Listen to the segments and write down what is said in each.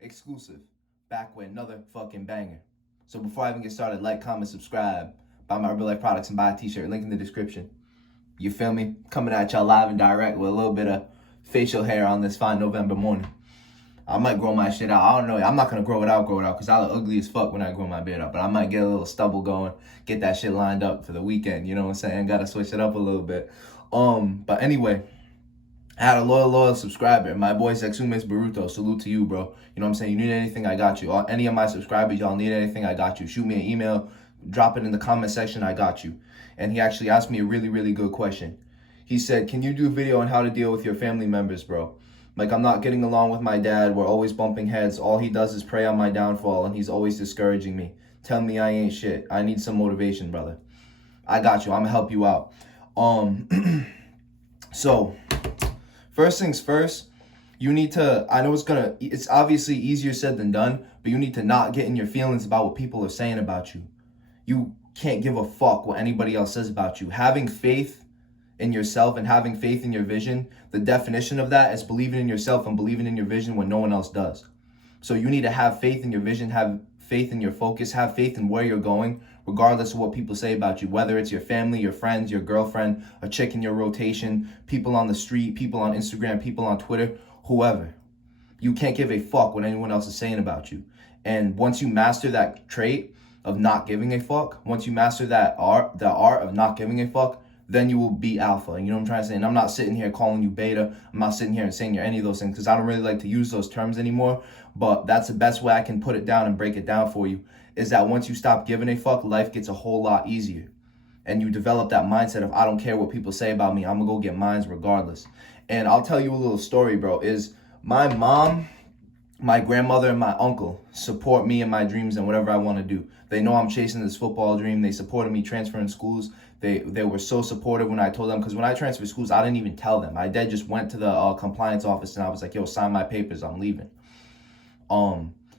exclusive, back with another fucking banger. So before I even get started, like, comment, subscribe, buy my Herbaliife products, and buy a t-shirt, link in the description. You feel me? Coming at y'all live and direct with a little bit of facial hair on this fine November morning. I might grow my shit out. I don't know. I'm not going to grow it out because I look ugly as fuck when I grow my beard out. But I might get a little stubble going, get that shit lined up for the weekend. You know what I'm saying? Got to switch it up a little bit. But anyway, I had a loyal subscriber. My boy Zexumis Baruto. Salute to you, bro. You know what I'm saying? You need anything, I got you. Any of my subscribers, y'all need anything, I got you. Shoot me an email. Drop it in the comment section. I got you. And he actually asked me a really good question. He said, can you do a video on how to deal with your family members, bro? Like, I'm not getting along with my dad. We're always bumping heads. All he does is pray on my downfall, and he's always discouraging me. Tell me I ain't shit. I need some motivation, brother. I got you. I'm gonna help you out. So, first things first, you need to, I know it's obviously easier said than done, but you need to not get in your feelings about what people are saying about you. You can't give a fuck what anybody else says about you. Having faith in yourself and having faith in your vision, the definition of that is believing in yourself and believing in your vision when no one else does. So you need to have faith in your vision, have faith in your focus, have faith in where you're going, regardless of what people say about you, whether it's your family, your friends, your girlfriend, a chick in your rotation, people on the street, people on Instagram, people on Twitter, whoever. You can't give a fuck what anyone else is saying about you. And once you master that trait of not giving a fuck, once you master the art of not giving a fuck, then you will be alpha. And you know what I'm trying to say? And I'm not sitting here calling you beta. I'm not sitting here and saying you're any of those things because I don't really like to use those terms anymore. But that's the best way I can put it down and break it down for you, is that once you stop giving a fuck, life gets a whole lot easier. And you develop that mindset of, I don't care what people say about me. I'm going to go get mines regardless. And I'll tell you a little story, bro, is my mom, my grandmother, and my uncle support me in my dreams and whatever I want to do. They know I'm chasing this football dream. They supported me transferring schools. They were so supportive when I told them, because when I transferred schools, I didn't even tell them. My dad just went to the compliance office and I was like, yo, sign my papers, I'm leaving.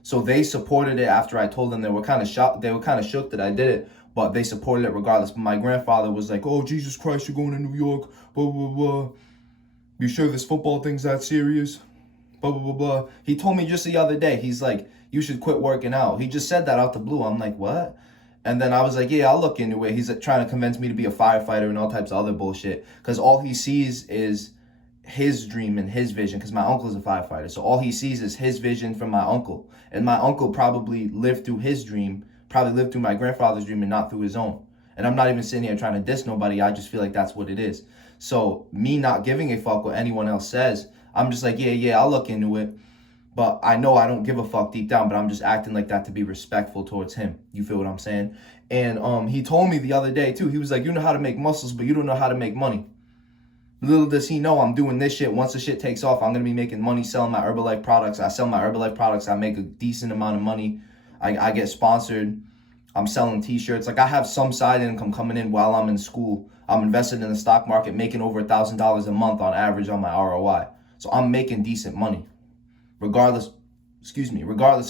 So they supported it after I told them. They were kind of shocked. They were kind of shook that I did it, but they supported it regardless. But my grandfather was like, oh, Jesus Christ, you're going to New York, blah, blah, blah. You sure this football thing's that serious? Blah, blah, blah, blah. He told me just the other day, he's like, you should quit working out. He just said that out the blue. I'm like, what? And then I was like, yeah, I'll look into it. He's like, trying to convince me to be a firefighter and all types of other bullshit. Because all he sees is his dream and his vision. Because my uncle's a firefighter. So all he sees is his vision from my uncle. And my uncle probably lived through his dream, probably lived through my grandfather's dream and not through his own. And I'm not even sitting here trying to diss nobody. I just feel like that's what it is. So me not giving a fuck what anyone else says, I'm just like, yeah, I'll look into it. But I know I don't give a fuck deep down, but I'm just acting like that to be respectful towards him. You feel what I'm saying? And he told me the other day, too. He was like, you know how to make muscles, but you don't know how to make money. Little does he know I'm doing this shit. Once the shit takes off, I'm going to be making money selling my Herbaliife products. I sell my Herbaliife products. I make a decent amount of money. I get sponsored. I'm selling t-shirts. Like, I have some side income coming in while I'm in school. I'm invested in the stock market, making over $1,000 a month on average on my ROI. So I'm making decent money. Regardless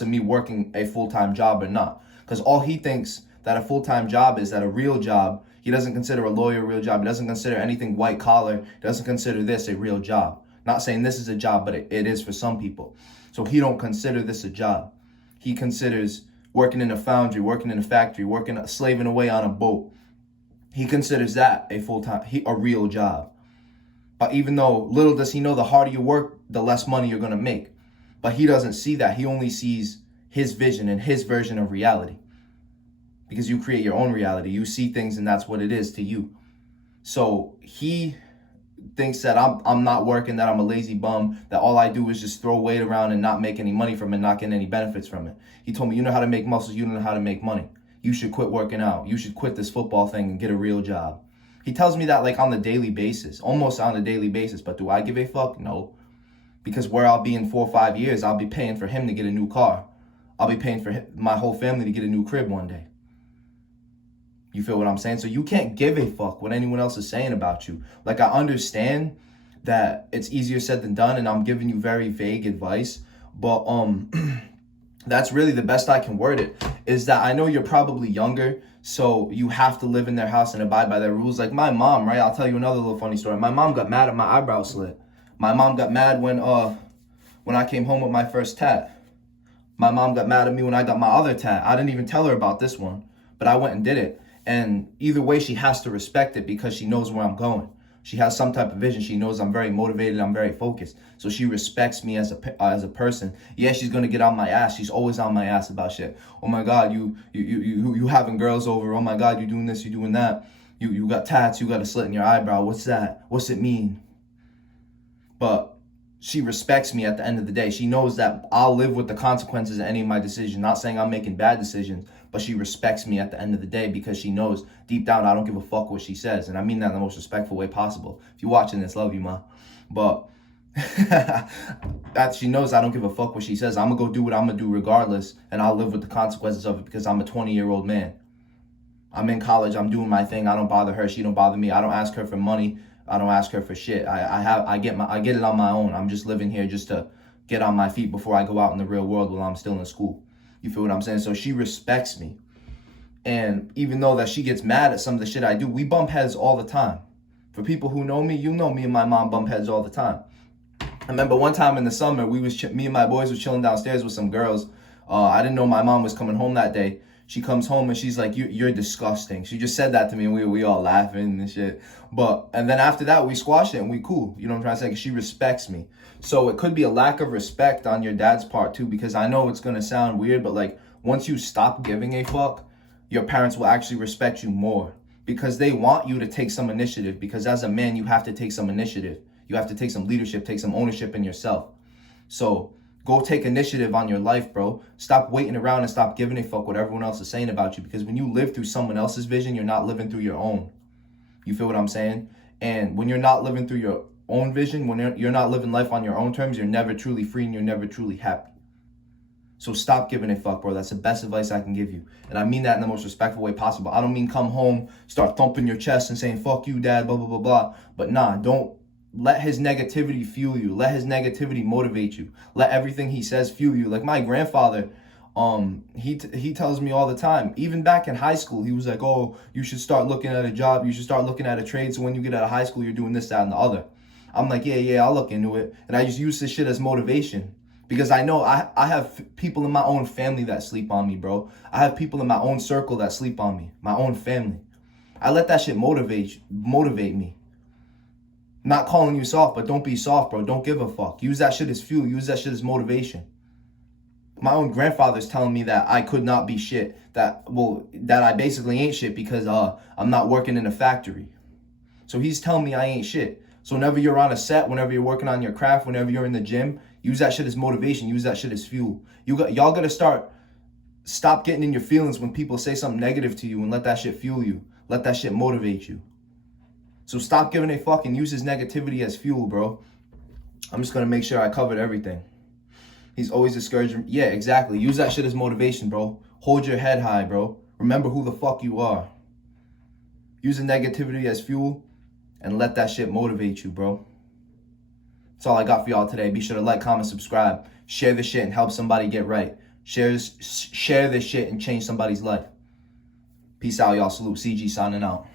of me working a full-time job or not. Because all he thinks that a full-time job is, that a real job, he doesn't consider a lawyer a real job. He doesn't consider anything white collar. He doesn't consider this a real job. Not saying this is a job, but it is for some people. So he don't consider this a job. He considers working in a foundry, working in a factory, slaving away on a boat. He considers that a real job. But even though, little does he know, the harder you work, the less money you're going to make. But he doesn't see that. He only sees his vision and his version of reality. Because you create your own reality. You see things and that's what it is to you. So he thinks that I'm not working, that I'm a lazy bum, that all I do is just throw weight around and not make any money from it, not get any benefits from it. He told me, you know how to make muscles, you don't know how to make money. You should quit working out. You should quit this football thing and get a real job. He tells me that like on a daily basis, almost on a daily basis. But do I give a fuck? No. Because where I'll be in 4 or 5 years, I'll be paying for him to get a new car. I'll be paying for my whole family to get a new crib one day. You feel what I'm saying? So you can't give a fuck what anyone else is saying about you. Like, I understand that it's easier said than done, and I'm giving you very vague advice. But that's really the best I can word it, is that I know you're probably younger, so you have to live in their house and abide by their rules. Like my mom, right? I'll tell you another little funny story. My mom got mad at my eyebrow slit. My mom got mad when I came home with my first tat. My mom got mad at me when I got my other tat. I didn't even tell her about this one, but I went and did it. And either way, she has to respect it because she knows where I'm going. She has some type of vision. She knows I'm very motivated. I'm very focused. So she respects me as a person. Yeah, she's gonna get on my ass. She's always on my ass about shit. Oh my God, you having girls over. Oh my God, you doing this, you doing that. You got tats. You got a slit in your eyebrow. What's that? What's it mean? But she respects me at the end of the day. She knows that I'll live with the consequences of any of my decisions. Not saying I'm making bad decisions, but she respects me at the end of the day because she knows deep down I don't give a fuck what she says. And I mean that in the most respectful way possible. If you're watching this, love you, ma. But that she knows I don't give a fuck what she says. I'm going to go do what I'm going to do regardless, and I'll live with the consequences of it because I'm a 20-year-old man. I'm in college. I'm doing my thing. I don't bother her. She don't bother me. I don't ask her for money. I don't ask her for shit. I get it on my own. I'm just living here just to get on my feet before I go out in the real world while I'm still in school. You feel what I'm saying? So she respects me. And even though that she gets mad at some of the shit I do, we bump heads all the time. For people who know me, you know me and my mom bump heads all the time. I remember one time in the summer, me and my boys was chilling downstairs with some girls. I didn't know my mom was coming home that day. She comes home and she's like, you're disgusting. She just said that to me and we all laughing and shit. And then after that, we squashed it and we cool. You know what I'm trying to say? 'Cause she respects me. So it could be a lack of respect on your dad's part too, because I know it's going to sound weird, but like once you stop giving a fuck, your parents will actually respect you more because they want you to take some initiative, because as a man, you have to take some initiative. You have to take some leadership, take some ownership in yourself. So go take initiative on your life, bro. Stop waiting around and stop giving a fuck what everyone else is saying about you, because when you live through someone else's vision, you're not living through your own. You feel what I'm saying? And when you're not living through your own vision, when you're not living life on your own terms, you're never truly free and you're never truly happy. So stop giving a fuck, bro. That's the best advice I can give you. And I mean that in the most respectful way possible. I don't mean come home, start thumping your chest and saying, fuck you, dad, blah, blah, blah, blah. But nah, don't let his negativity fuel you. Let his negativity motivate you. Let everything he says fuel you. Like my grandfather, he tells me all the time, even back in high school, he was like, oh, you should start looking at a job. You should start looking at a trade. So when you get out of high school, you're doing this, that, and the other. I'm like, yeah, I'll look into it. And I just use this shit as motivation. Because I know I have people in my own family that sleep on me, bro. I have people in my own circle that sleep on me, my own family. I let that shit motivate me. Not calling you soft, but don't be soft, bro. Don't give a fuck. Use that shit as fuel. Use that shit as motivation. My own grandfather's telling me that I could not be shit. That I basically ain't shit because I'm not working in a factory. So he's telling me I ain't shit. So whenever you're on a set, whenever you're working on your craft, whenever you're in the gym, use that shit as motivation. Use that shit as fuel. Y'all gotta stop getting in your feelings when people say something negative to you and let that shit fuel you. Let that shit motivate you. So stop giving a fuck and use his negativity as fuel, bro. I'm just gonna make sure I covered everything. He's always discouraging. Yeah, exactly. Use that shit as motivation, bro. Hold your head high, bro. Remember who the fuck you are. Use the negativity as fuel and let that shit motivate you, bro. That's all I got for y'all today. Be sure to like, comment, subscribe. Share this shit and help somebody get right. Share this shit and change somebody's life. Peace out, y'all. Salute. CG signing out.